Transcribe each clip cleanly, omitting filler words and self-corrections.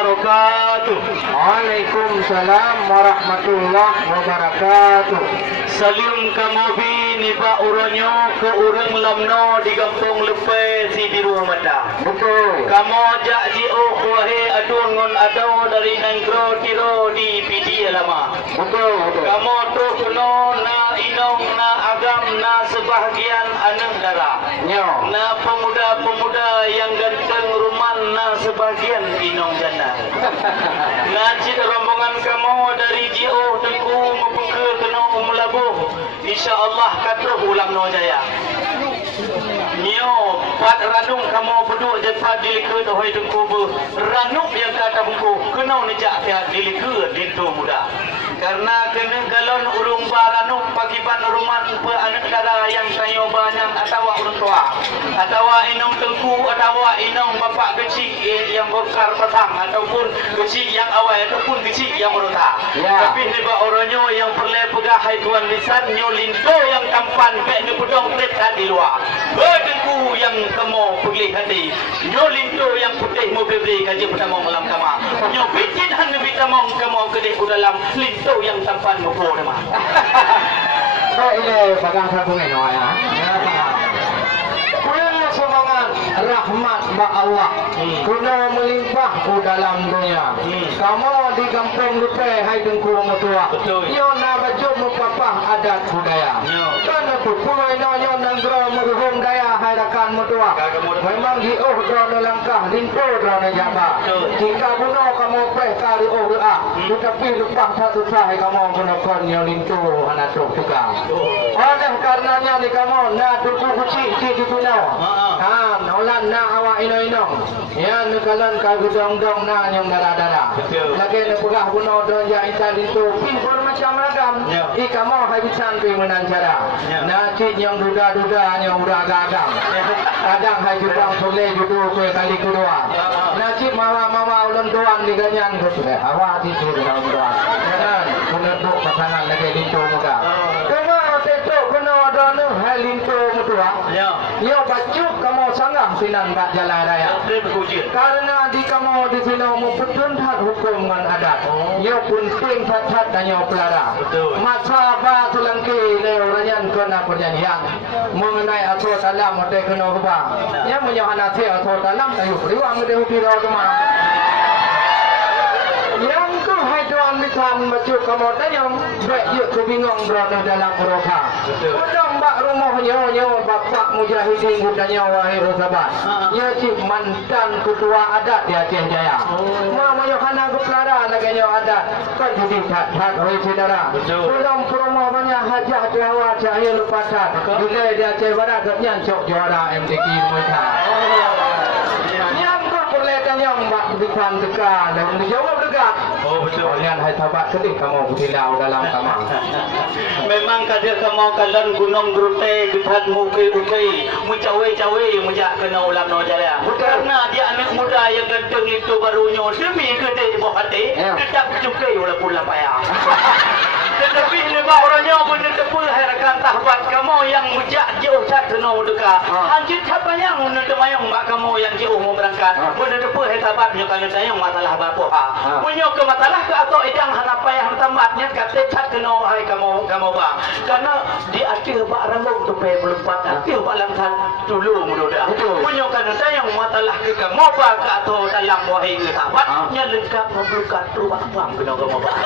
wabarakatuh. Waalaikumsalam warahmatullahi wabarakatuh. Salim kamobi ni Pak Uronyo ke urang lamno di kampung Lepe si biru mata. Betul. Kamu jak jio kuahe adun ngon adau dari nangkro tiro di pidi lama. Betul. Kamu tu kuno na inong na agam na sebahagian aneng darah. Nyo. Na pemuda-pemuda yang ganteng ruman na sebahagian inong jana. Ngaji rombongan kamu dari jio tengku membuka kena umulabuh. InsyaAllah kata ulang no jaya. Nyo pat ranung kamu beduk jepat dilika dohoi tengku ber ranung yang kata bungku kena nejak tiap dilika dintu muda. Karena kena galon urung baranung pagiban ruman pe anak dara yang sayo banyak atau urang tua atau inong tengku atau inong bapak kecil yang bokar petang ataupun kecil yang awal ataupun kecil yang merota. Ya. Tapi ni ba oronyo yang perle pegah hai tuan lisan nyo linto yang tampan pek ni pedong tret di luar. Bertengku yang kamu pergi hati. Nyo linto yang putih mau beri kaji pertama malam kama. Nyo picit han nabi tamong kamu kedai ku dalam linto yang tampan mau nama. Baik le bagang satu ngai ya. Punya semangat rahmat mak Allah. Kuna melimpah ku dalam dunia. Kamu di kampung Lepe hai tengku mutua. Betul. Yo na baju mupapah adat budaya. Karena tu pulai no yo nanggro meruhung daya hai rakan mutua. Memang di drone langkah linto drone jaba. Jika buno kamu pe kali doa. Tetapi lupa satu hai kamu buno kon yo linto anak juga. Oleh karenanya ni kamu na tuku kuci di tunau. Nolan na awak ino-ino. Ya nekalan ka gudong-dong na nyong dara-dara. Lagi na pegah buno don ya intan linto. Pin macam ragam. Ika mau habisan pi menancara. Na cik nyong duda-duda nyong udah agam. Kadang hai jubang boleh judu kue kali kedua. Na cik mama-mama ulun doan di ganyan betul. Awak di sini dalam doan. Jangan menepuk pasangan lagi linto muka. Kamu teto kena ada nu hai linto mutua. Yo baju kamu sanggah sinan bak jalan raya. Karena di kamu di sini mau petunjuk hukum dan adat. Yo pun ting tat-tat dan yo pelara. Masa ba tulangki leo ranyan kena perjanjian mengenai atau dalam ada kena ubah. Ya menyohana ti atau dalam tayu priwang de upiro kema. Yang ku hai tuan misan baju kamu tanyong baik yo ku bingung berada dalam beroka. Udang bak rumah nyo bapak mujahidin budanya wahai sahabat. Ya cik mantan ketua adat di Aceh Jaya. Mama Yohana Guplara lagi nyo adat. Kan jadi tak oleh saudara. Dalam promo banyak hajah Jawa cahaya lupa tak. Bila di Aceh Barat katnya cok juara MTQ Muay yang boleh tanyong bak bisan dekat dan dijawab dekat. Oh betul. Kalian hai sahabat sedih kamu butilau dalam kamar. Memang kader kamu kalian gunung gerute getat mukai mencawe-cawe mejak kena ulam no jaya. Karena dia anak muda yang ganteng itu barunya demi gede buah hati tetap cukai walaupun lapaya. Tetapi lima orangnya benar tepul harakan sahabat kamu yang mejak jauh cat kena dekat. Anjir siapa yang benar temayang mak kamu yang jauh mau berangkat. Benar tepul sahabatnya kalau saya masalah bapak. Punya ke masalah ke atau idang apa yang tamatnya kata cat kena hai kamu bang. Karena di akhir bak rambut tu pe belum patah. Akhir bak langkan dulu muda. Punya kalau saya masalah ke kamu bang atau dalam wahai sahabat nya lengkap memblukat tu bang kena kamu bang.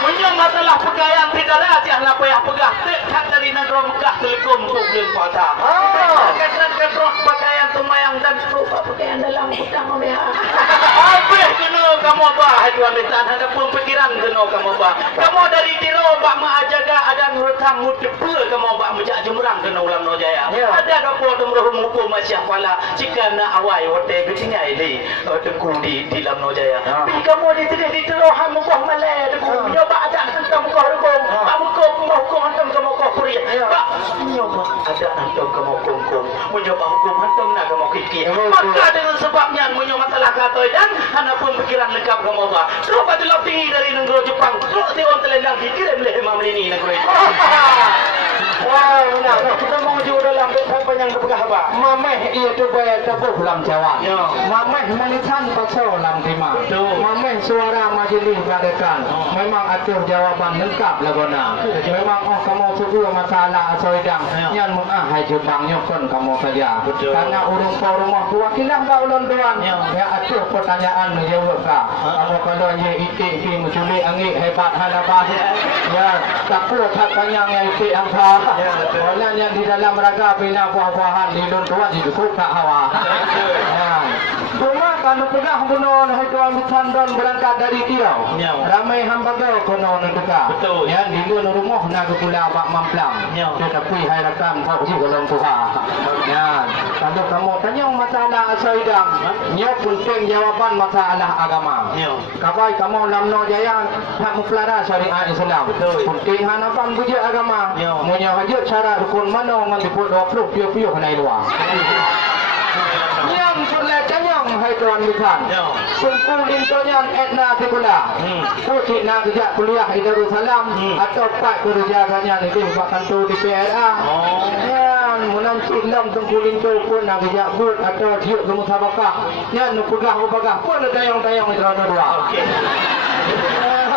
Punya masalah pegawai tidak ada yang apa yang pegah tak dari negara Mekah telekom problem pada. Kan pakaian tumayang dan lupa pakaian dalam hutang dia. Apa kena kamu bah tuan betan ada pemikiran kena kamu bah. Kamu dari tiro bak mengajaga ada hutang mutepe kamu bak menjak jemurang kena ulam no jaya. Ada kapo tumroh hukum masih pala jika na awai wote betinya ini tengku di dalam no jaya. Tapi kamu di tiro hamu bah malai tengku nyoba ada tentang kau hukum. Kamu hukum hantam kamu kau puri. Pak nyoba ada hantam kamu hukum. Mencoba hukum hantam nak kamu kiki. Maka dengan sebabnya menyoba masalah kata dan hana pun pikiran lengkap kamu bah. Terus pada tinggi dari negara Jepang. Terus tiang telah dikirim oleh Imam ini negara. Wah, benar. Kita mau juga dalam betul panjang kepegah apa? Mameh ia tu bayar tebuh dalam Jawa. Mameh manisan pasal dalam tema. Mameh suara majlis beradekan. Memang atur jawaban lengkap lagona. Memang kamu suku masalah soidang. Yang hai jebang nyokon kamu saja. Karena urung rumah kewakilan kau ulun tuan. Ya atur pertanyaan menjawab ka. Kamu kalau ye itik fi menculik angin hebat hanabat. Ya takut hak panjang yang itik angsa. Orang yang di dalam raga bina buah-buahan di ulun tuan hidup tak hawa. Cuma kalau pegah bunuh hai tuan bercandon berangkat dari Tirau. Ramai hamba kau kono negara. Ya di luar rumah nak pula abak mamplang. Tetapi hai rakam kau juga ulun tuan. Ya, kalau kamu tanya masalah asaidang, nyok penting jawapan masalah agama. Kapai kamu lamno jaya hak mempelajari syariat Islam. Penting hanapan bujuk agama. Munya hajat syarat rukun mana ngan diput 20 piuh-piuh nai luar. Yang perletanya hai tuan misan. Sungkuh lintonya etna sekolah. Putih nak kerja kuliah di Darussalam atau pak kerja ganyan itu bahkan tu di PRA. Menanti dalam tengkulin tu pun nak kerja but atau diuk ke musabakah. Yang nak pegah pun ada tayang-tayang di dua.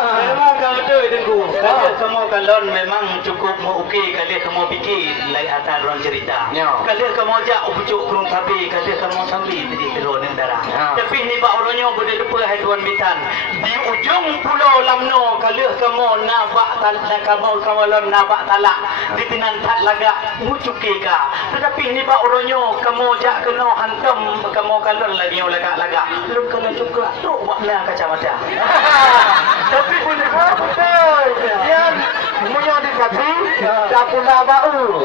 Memang kau betul tengku. Kalau semua kalon memang cukup okey kalau kamu fikir lai atas orang cerita. Kalau kamu ajak ujuk kurung sapi, kalau kamu sambil jadi telur yang darah. Tapi ni pak orangnya boleh lupa hai tuan bitan. Di ujung pulau Lamno kalau kamu nabak kamu nabak talak di tinan tak lagak mucuki ka. Tetapi ni pak orangnya kamu ajak kena hantam kamu kalon lagi lagak. Lu kena juga tu makna kacamata. Tapi boleh betul. Yan, munya dikasih tak pula bau.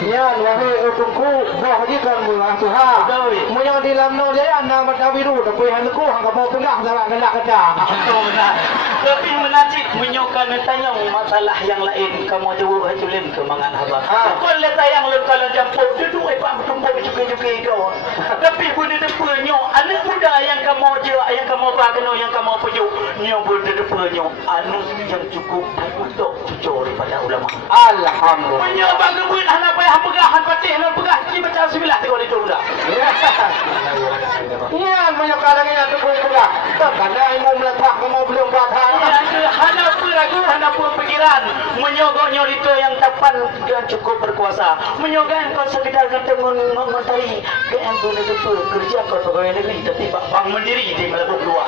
Yan, wahai utungku, bah jikan bunga Tuhan. Munya di lamno jaya nama tabiru, tapi hanku hangga mau tengah salah gelak kaca. Tapi menajik menyokan tanya masalah yang lain kamu jawab hajulim kemangan abang. Kau letak yang lu kalau jampur duduk pak tumpuk cukai kau. Tapi boleh depannya anak muda yang kamu yang kamu bagno yang kamu pujuk nyo boleh depannya anu yang cukup untuk jujur daripada ulama. Alhamdulillah. Menyobang kebuit anak payah pegahan patih nak pegah ni macam sebelah tengok itu sudah. Ya, menyokalnya yang tu pula. Karena ilmu meletak kamu belum batang. Hana peragu, hana pikiran. Menyogoknya itu yang tapan dan cukup berkuasa. Menyogok kau sekedar kata mentari. Yang guna itu kerja kau pegawai negeri. Tapi bang mandiri di Melbourne luar.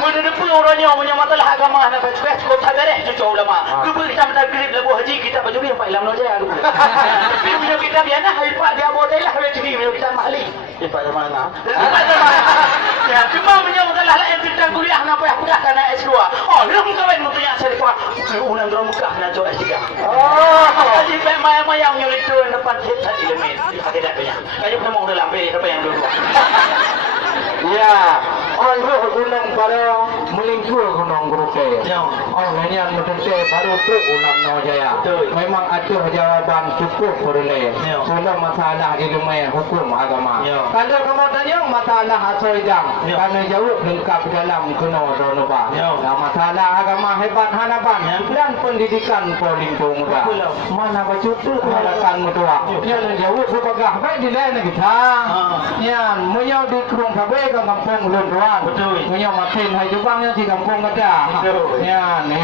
Mana depan orangnya punya masalah agama nak baca kau tak beres cucu ulama. Kubu kita minta grip lagu haji kita baju yang Pak Ilham Noja. Tapi punya kita biar nak hari Pak dia boleh lah hari ini punya kita mahli. Pak mana? Ya cuma punya masalah lain kita kuliah nak payah pegah tanah S2. Oh lu kawin mau tanya saya Pak. Unang drum muka nak coba S3. Jadi mayang nyulit tu depan kita di lemit. Tidak punya. Kayu kita mau dalam beli apa yang dulu. Ya, orang gunung pada melingkur gunung Grupe. Orang yang menente baru tu ulam Nojaya. Memang ada jawaban cukup boleh. Soal masalah ilmu hukum agama. Kalau kamu tanya masalah asoidang, karena jauh lengkap dalam kuno donoba. Masalah agama hebat hanapan dan pendidikan polingtung muda. Mana baca tu harapan muda. Yang jauh berpegah baik di lain kita. Yang menyau di kerung kabe ke kampung Lunduan. Menyau makin hai jubangnya di kampung ada. Ya, ni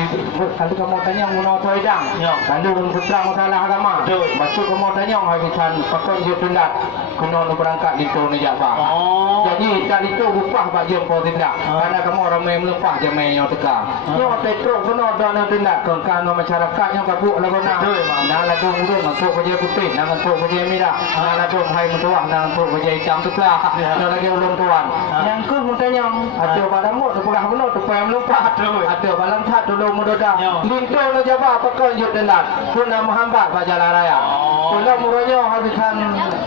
kalau kamu tanya muno soidang. Kalau putra masalah agama. Masuk kamu tanya hai bisan pakon jutundat kuno berangkat di tu ni japa. Jadi dari itu upah pak jempo tidak. Karena kamu orang main lupa je main yang teka. Yo tetro kuno dana tindak kan masyarakat yang kabuk lagu nak. Nah lagu urut masuk kerja putih, nak masuk kerja merah. Nah lagu hai mutuah, nak masuk kerja hitam tu lah. Nah lagi ulun tuan. Yang ku mutanya ada padamu tu pegah benar tu payah lupa. Ada balam that dulu mudoda. Lintu lo jaba pakon jut tindak. Pun nama hamba bajalan raya. Kalau muranya habisan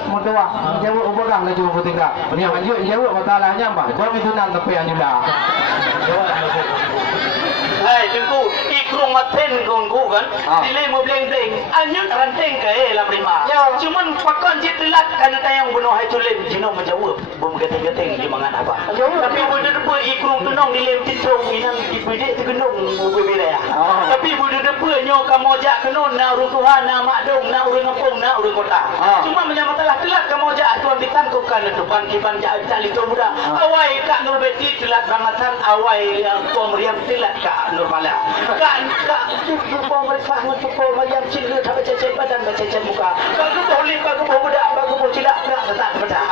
mutuah. Jawab ubah laju putih tak. Ni hanya jawab masalahnya apa? Kau itu nak tapi anjulah. Hai tengku ikrung maten gonggu kan dile mo bleng-bleng anyut ranteng kae la prima cuman pakon jitlat kana tayang bunuh hai tulen jino menjawab bom gateng-gateng di mangan apa tapi bodoh depa ikrung tunong dile titrong inan dipede tegenung mo bebera tapi budak depannya kamu jak kenun na urut Tuhan na mak dong na urut kampung na urut kota. Cuma menyamalah telat kamu jak tuan ditangkukan depan kiban jak cali tu budak. Awai kak Nur Beti telat bangatan awai tuan Meriam telat kak Nur Mala. Kak tuan Meriam tuan Meriam cila tak cecet badan cecet muka. Bagus boleh bagus budak bagus cilak tak bedah.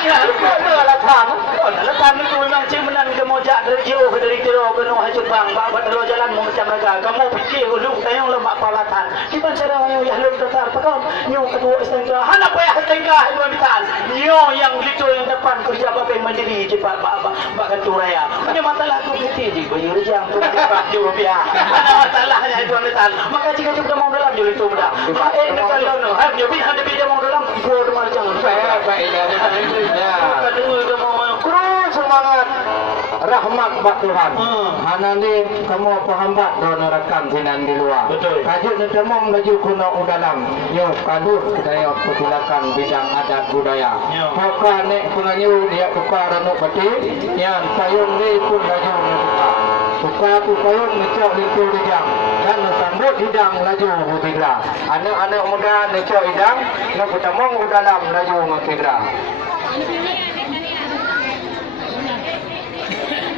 Ya ada alasan. Alasan itu memang cimenan kamu jak dari jauh dari jauh kena hajut bang buat lo jalan macam mereka. Kamu fikir lu tayang lemak palatan. Kiban cara yang lum besar pakam nyu kedua istengka. Hana payah istengka itu bitan. Nyu yang gitu yang depan kerja apa mandiri cepat bak kantor raya. Punya masalah tu mesti di bayar jam tu rupiah. Ada masalahnya itu bitan. Maka jika kita mau dalam jadi tu mudah. Kalau no, dia bisa mau dalam board macam Saya baiklah. Ya. Kadang mau Terus semangat rahmat bak Tuhan. Hanani kamu pahambat do nerakan sinan di luar. Betul. Kajuk ni temong laju kuno udalam. Yo kalur kedaya persilakan bidang adat budaya. Maka nek penganyu dia tukar anu beti, yang payung ni pun laju tukar. Tukar tu payung ngecok lintu hidang dan sambut hidang laju butigra. Anak-anak muda ngecok hidang, nak temong udalam laju ngetigra.